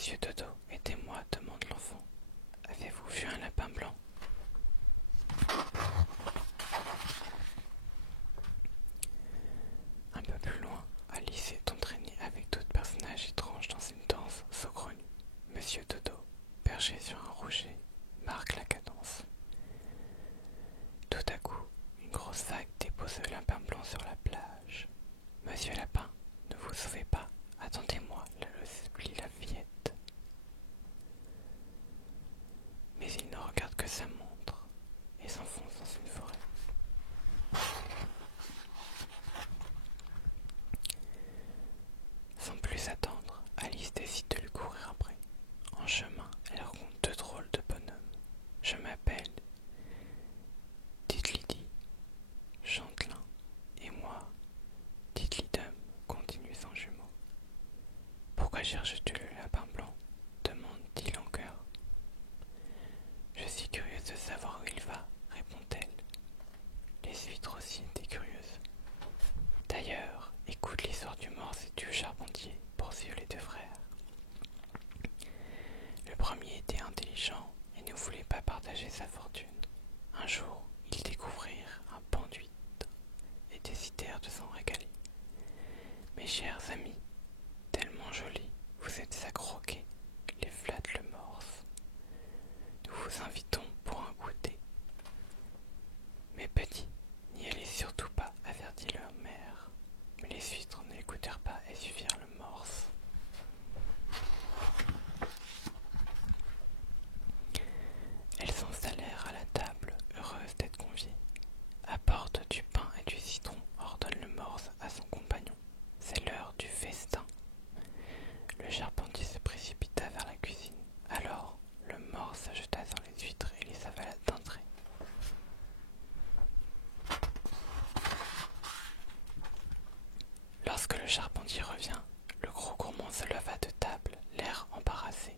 Monsieur Dodo, aidez-moi, demande l'enfant. Avez-vous vu un lapin blanc? Un peu plus loin, Alice est entraînée avec d'autres personnages étranges dans une danse saugrenue. Monsieur Dodo, perché sur un rocher, marque la cadence. Tout à coup, une grosse vague dépose le lapin blanc sur la plage. Monsieur Lapin, ne vous sauvez pas, attendez-moi, le supplie la fillette. Mais il ne regarde que sa montre et s'enfonce dans une forêt. Sans plus attendre, Alice décide de lui courir après. En chemin, elle rencontre deux drôles de bonhommes. Je m'appelle Diddley Chantelin et moi, Diddley Dum, continue son jumeau. Pourquoi cherches-tu le lapin blanc? Demande-t-il en chœur. Je suis curieuse de savoir où il va, répond-elle. Les huîtres aussi étaient curieuses. D'ailleurs, écoute l'histoire du morse et du charpentier, poursuivent les deux frères. Le premier était intelligent et ne voulait pas partager sa fortune. Un jour, ils découvrirent un pan d'huîtres et décidèrent de s'en régaler. Mes chers amis, tellement jolis, vous êtes à croquer, les flatte le morse. Nous vous invitons pour un goûter. Mes petits, n'y allez surtout pas, avertit leur mère. Mais les huîtres ne l'écoutèrent pas et suivirent le morse. Elles s'installèrent à la table, heureuses d'être conviées. Apporte du pain et du citron, ordonne le morse à son compagnon. C'est l'heure du festin. Le charpentier se précipita vers la cuisine. Alors, le morse s'ajeta dans les huîtres et les avala d'un trait. Lorsque le charpentier revint, le gros gourmand se leva de table, l'air embarrassé.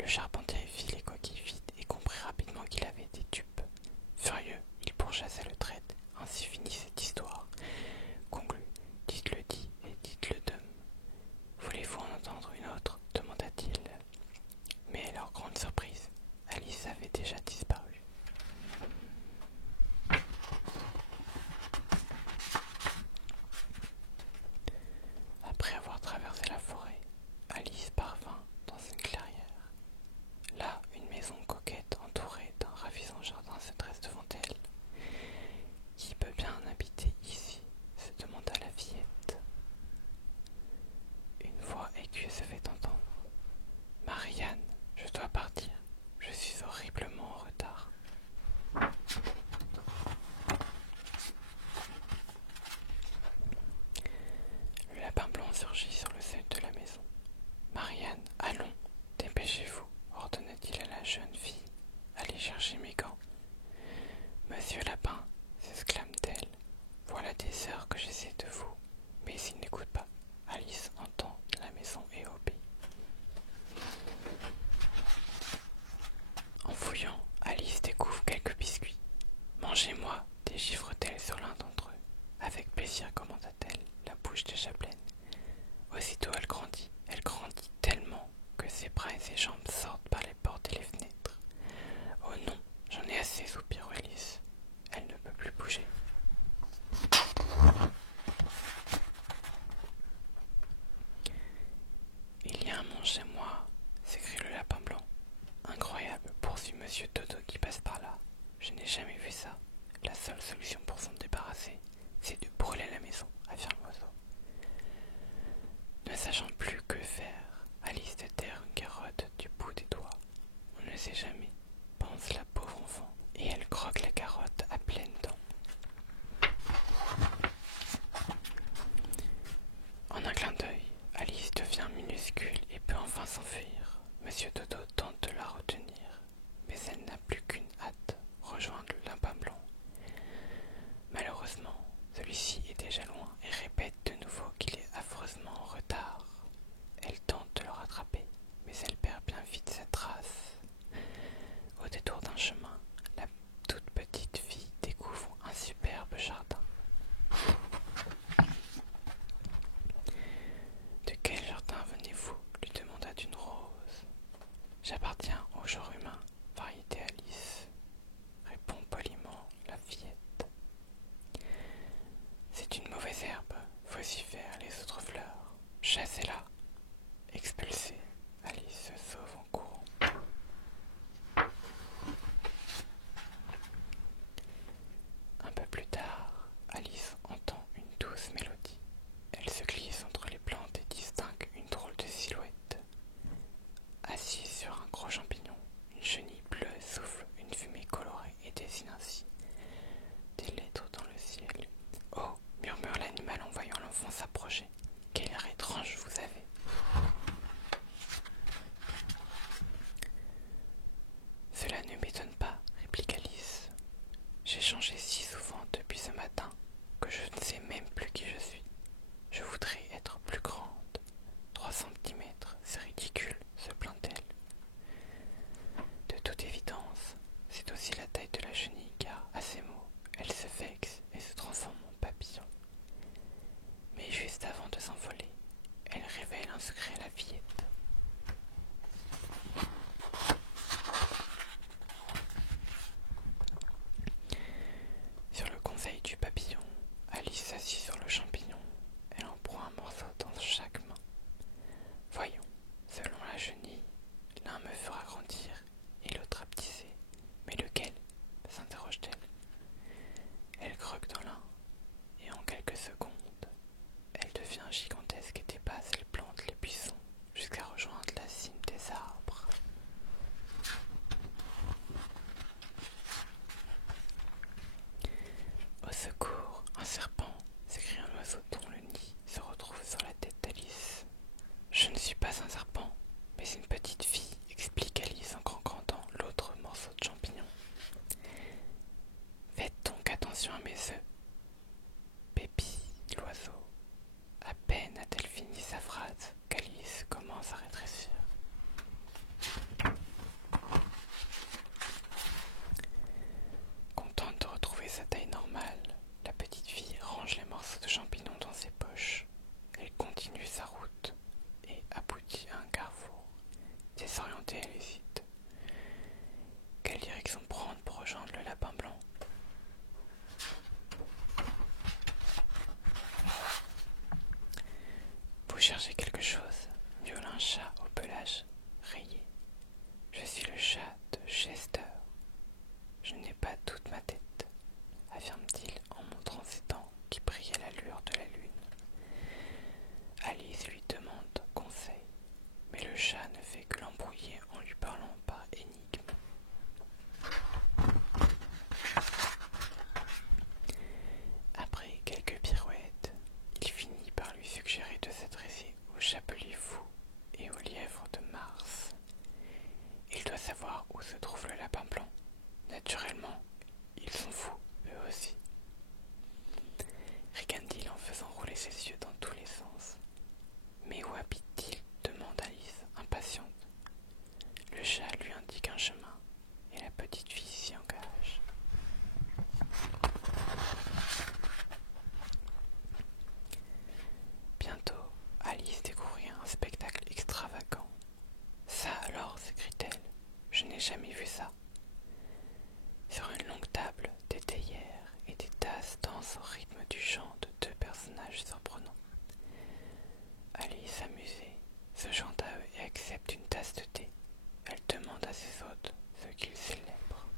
Le charpentier vit les coquilles vides et comprit rapidement qu'il avait été dupe. Furieux, il pourchassa le traître. Ainsi finit cette histoire. Conclut, dites-le dit et dites-le dum. Voulez-vous en entendre une autre? Demanda-t-il. Mais à leur grande surprise, Alice avait déjà disparu. Après avoir traversé la forêt, Alice parvint dans une clairière. Là, une maison coquette entourée d'un ravissant jardin se dresse devant elle. Qui peut bien habiter ici? Se demanda la fillette. Une voix aiguë se fait entendre. Marianne, je dois partir. Je suis horriblement en retard. Le lapin blanc surgit sur le seuil de la maison. Marianne, allons, dépêchez-vous, ordonna-t-il à la jeune fille. Allez chercher mes gants. Monsieur Lapin, s'exclame-t-elle, voilà des heures que j'essaie de vous. Mais il n'écoute pas. Alice entend la maison et obéit. En fouillant, Alice découvre quelques biscuits. Mangez-moi, déchiffre-t-elle sur l'un d'entre eux. Avec plaisir, commanda-t-elle, la bouche déjà pleine. Aussitôt elle grandit tellement que ses bras et ses jambes sortent par les portes et les fenêtres. Oh non, j'en ai assez, soupire Alice. Elle ne peut plus bouger. Il y a un monde chez moi, s'écrie le lapin blanc. Incroyable, poursuit Monsieur Dodo qui passe par là. Je n'ai jamais vu ça. La seule solution pour s'en débarrasser, c'est de brûler la maison, affirme l'oiseau. Ne sachant plus que faire, Alice déterre une carotte du bout des doigts. On ne sait jamais, pense la pauvre enfant, et elle croque la carotte à pleines dents. En un clin d'œil, Alice devient minuscule et peut enfin s'enfuir. Monsieur Dodo tente de la retenir, mais elle n'a plus qu'une hâte, rejoindre le lapin blanc. Malheureusement, celui-ci est déjà loin et répète de nouveau qu'il est affreusement en retard. Elle tente de le rattraper, mais elle perd bien vite sa trace. Au détour d'un chemin, la toute petite fille découvre un superbe jardin. De quel jardin venez-vous? Lui demanda une rose. désorientée, elle hésite. Quelle direction prendre pour rejoindre le lapin blanc? Vous cherchez quelque chose? Miaula un chat au pelage rayé. Je suis le chat de Chester. Je n'ai pas toute ma tête, affirme-t-il en montrant ses dents qui brillaient à la lueur de la lune. Alice lui demande conseil, mais le chat ne fait que l'embrouiller en lui parlant par énigme. Après quelques pirouettes, il finit par lui suggérer de s'adresser au chapelier fou et au lièvre de Mars. Il doit savoir où se trouve le lapin blanc. Naturellement, ils sont fous, eux aussi. Ricane-t-il en faisant rouler ses yeux dans tous les sens. Mais où habite-t-il? Demande Alice, impatiente. Le chat lui indique un chemin et la petite fille s'y engage. Bientôt, Alice découvrit un spectacle extravagant. Ça alors, s'écrie-t-elle, je n'ai jamais vu ça. Sur une longue table, des théières et des tasses dansent au rythme du chant de deux personnages surprenants. Alice, amusée, se joint à eux et accepte une tasse de thé. Elle demande à ses hôtes ce qu'ils célèbrent.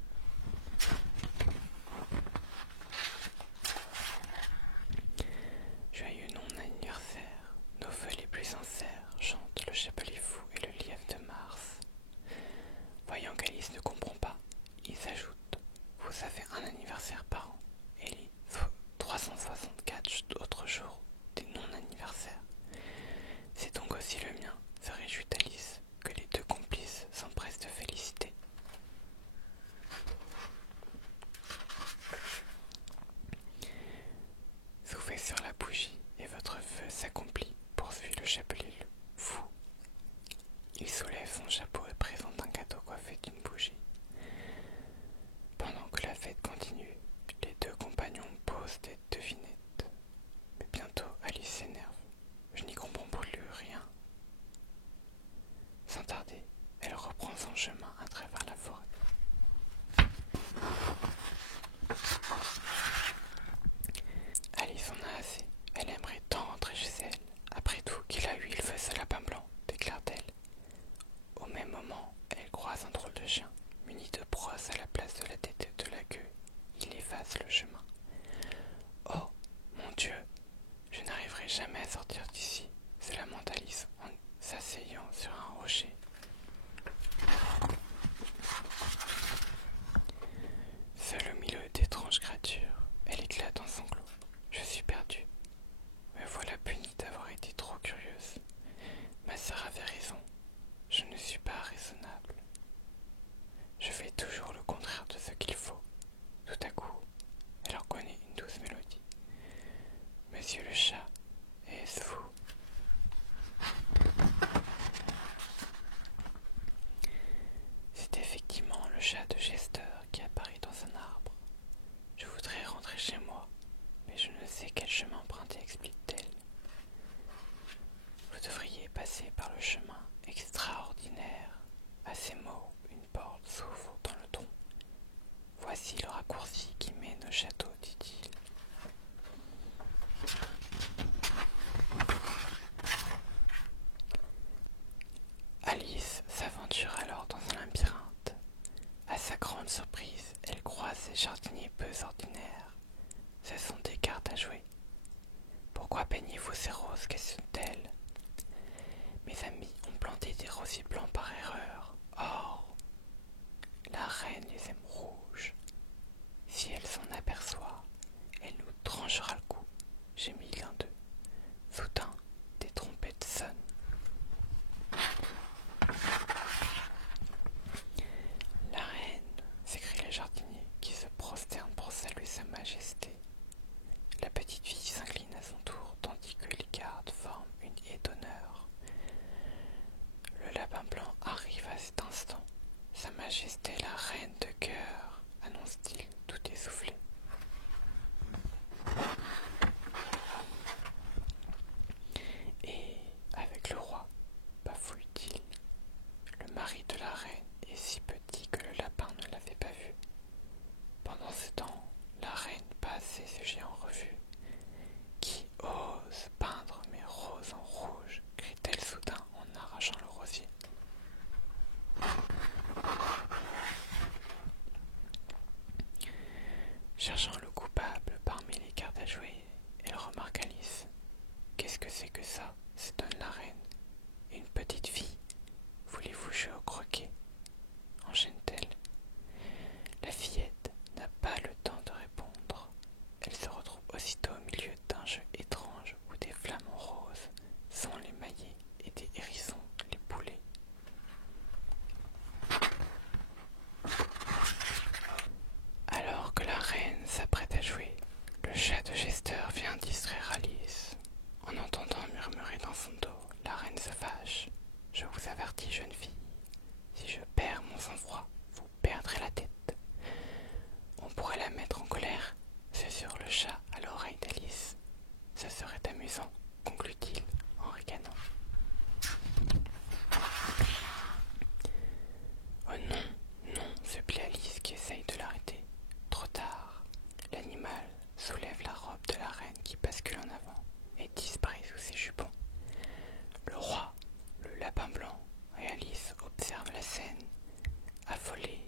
Joyeux non-anniversaire, nos vœux les plus sincères, chante le chapelier fou et le lièvre de Mars. Voyant qu'Alice ne comprend pas, ils ajoutent: vous avez un anniversaire par an, et les 364 autres jours des non-anniversaires. C'est donc aussi le mien, se réjouit Alice, que les deux complices s'empressent de féliciter. Soufflez sur la bougie et votre vœu s'accomplit, poursuit le chapelier fou. Il soulève son chapeau et présente un cadeau coiffé d'une bougie. Pendant que la fête continue, les deux compagnons posent des devinettes. Mais bientôt Alice s'énerve. Je n'y comprends plus rien. Sans tarder, elle reprend son chemin à travers la forêt. Alice en a assez. Elle aimerait tant rentrer chez elle. Après tout, qu'il a eu, il fait ce lapin blanc, déclare-t-elle. Au même moment, elle croise un drôle de chien, muni de brosse à la place de la tête et de la queue. Il efface le chemin. Oh, mon Dieu, je n'arriverai jamais à sortir d'ici, se lamente Alice en s'asseyant sur un rocher. Seule au milieu d'étranges créatures, elle éclate en sanglots. Je suis perdue. Me voilà punie d'avoir été trop curieuse. Ma sœur avait raison. Je ne suis pas raisonnable. Je fais toujours le contraire de ce qu'il faut. Tout à coup, elle reconnaît une douce mélodie. Monsieur le chat, est-ce vous? C'est effectivement le chat de Chester qui apparaît dans un arbre. Je voudrais rentrer chez moi, mais je ne sais quel chemin emprunter, explique-t-elle. Vous devriez passer par le chemin extraordinaire. À ces mots, une porte s'ouvre dans le tronc. Voici le raccourci qui mène au château, dit-il. Alice s'aventure alors dans un labyrinthe. À sa grande surprise, elle croise ces jardiniers peu ordinaires. Ce sont des cartes à jouer. Pourquoi peignez-vous ces roses, questionne-t-elle. Mes amis ont planté des rosiers blancs par erreur. Or, la reine les aime rouges. Si elle s'en aperçoit, elle nous tranchera le cou, gémit l'un d'eux. Soudain, des trompettes sonnent. La reine, s'écrie le jardinier qui se prosterne dit jeune fille. Si je perds mon sang-froid, vous perdrez la tête. On pourrait la mettre en colère, susurre le chat à l'oreille d'Alice. Ce serait amusant, conclut-il en ricanant. Oh non, non, supplie Alice qui essaye de l'arrêter. Trop tard. L'animal soulève la robe de la reine qui bascule en avant et disparaît sous ses jupons. Le roi, le lapin blanc et Alice observent la scène, affolés